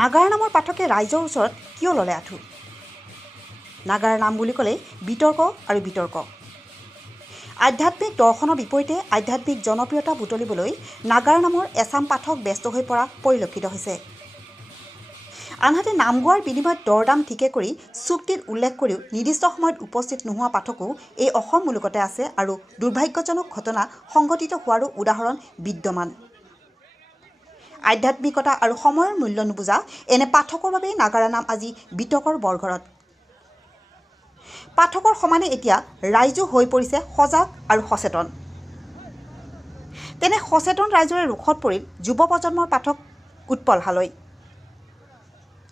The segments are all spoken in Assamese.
নাগাৰা নামৰ পাঠকে ৰাইজৰ ওচৰত কিয় ল'লে আঁঠু? নাগাৰা নাম বুলি ক'লে বিতৰ্ক আৰু বিতৰ্ক। আধ্যাত্মিক দৰ্শনৰ বিপৰীতে আধ্যাত্মিক জনপ্ৰিয়তা বুটলিবলৈ নাগাৰা নামৰ এচাম পাঠক ব্যস্ত হৈ পৰা পৰিলক্ষিত হৈছে। আনহাতে নাম গোৱাৰ বিনিময়ত দৰদাম ঠিকে কৰি চুক্তিত উল্লেখ কৰিও নিৰ্দিষ্ট সময়ত উপস্থিত নোহোৱা পাঠকো এই অসম মুলুকতে আছে আৰু দুৰ্ভাগ্যজনক ঘটনা সংঘটিত হোৱাৰো উদাহৰণ বিদ্যমান। আধ্যাত্মিকতা আৰু সময়ৰ মূল্য নুবুজা এনে পাঠকৰ বাবেই নাগাৰা নাম আজি বিতৰ্কৰ বৰঘৰত। পাঠকৰ সমানে এতিয়া ৰাইজো হৈ পৰিছে সজাগ আৰু সচেতন। তেনে সচেতন ৰাইজৰে ৰোষত পৰিল যুৱ প্ৰজন্মৰ পাঠক উৎপল হালৈ।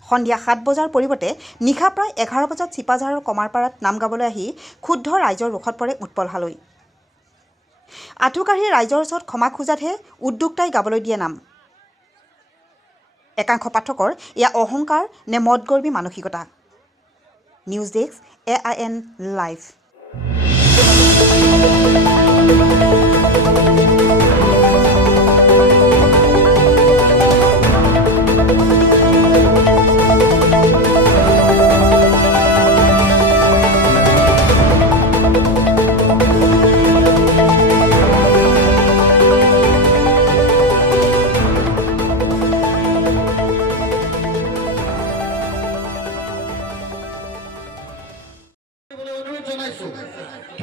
সন্ধিয়া 7 বজাৰ পৰিৱৰ্তে নিশা প্ৰায় 11 বজাত চিপাঝাৰৰ কমাৰপাৰাত নাম গাবলৈ আহি ক্ষুব্ধ ৰাইজৰ ৰোষত পৰে উৎপল হালৈ। আঁঠু কাঢ়ি ৰাইজৰ ওচৰত ক্ষমা খোজাতহে উদ্যোক্তাই গাবলৈ দিয়ে নাম। একাংশ পাঠকৰ এয়া অহংকাৰ নে মদগৰ্বী মানসিকতা? News desk AIN live.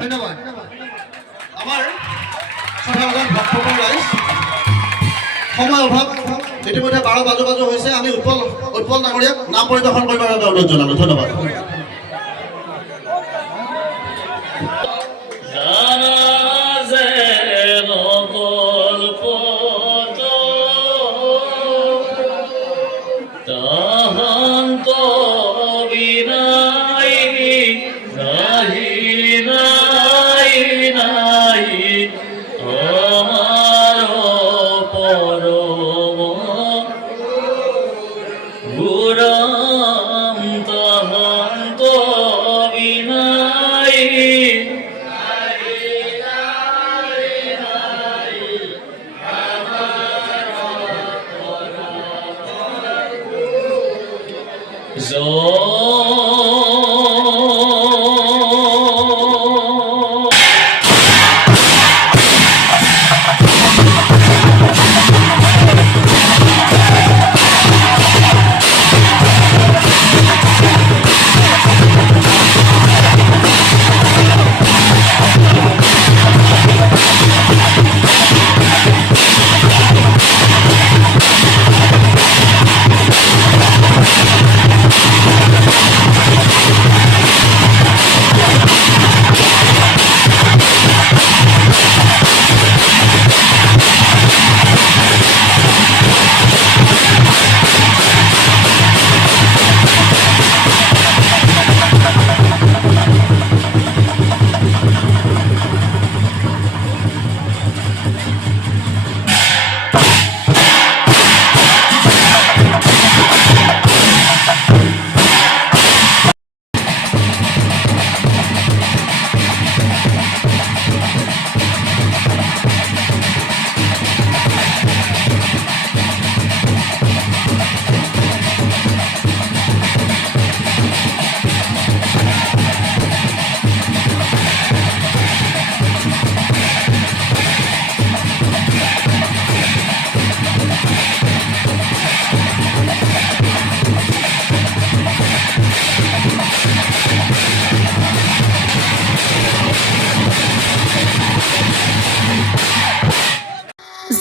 ধন্যবাদ। আমাৰ সভাগত ভক্তসকল ৰাইজ, সময় অভাৱ, ইতিমধ্যে 12 বাজু হৈছে। আমি উৎপল ডাঙৰীয়াক নাম পৰিদৰ্শন কৰিবৰ বাবে অনুৰোধ জনালোঁ। ধন্যবাদ।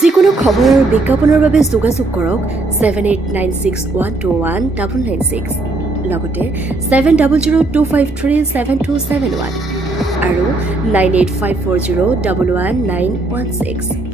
যিকোনো খবৰ আৰু বিজ্ঞাপনৰ বাবে যোগাযোগ কৰক 7896121996 লগতে 7002537271 আৰু 98540119116।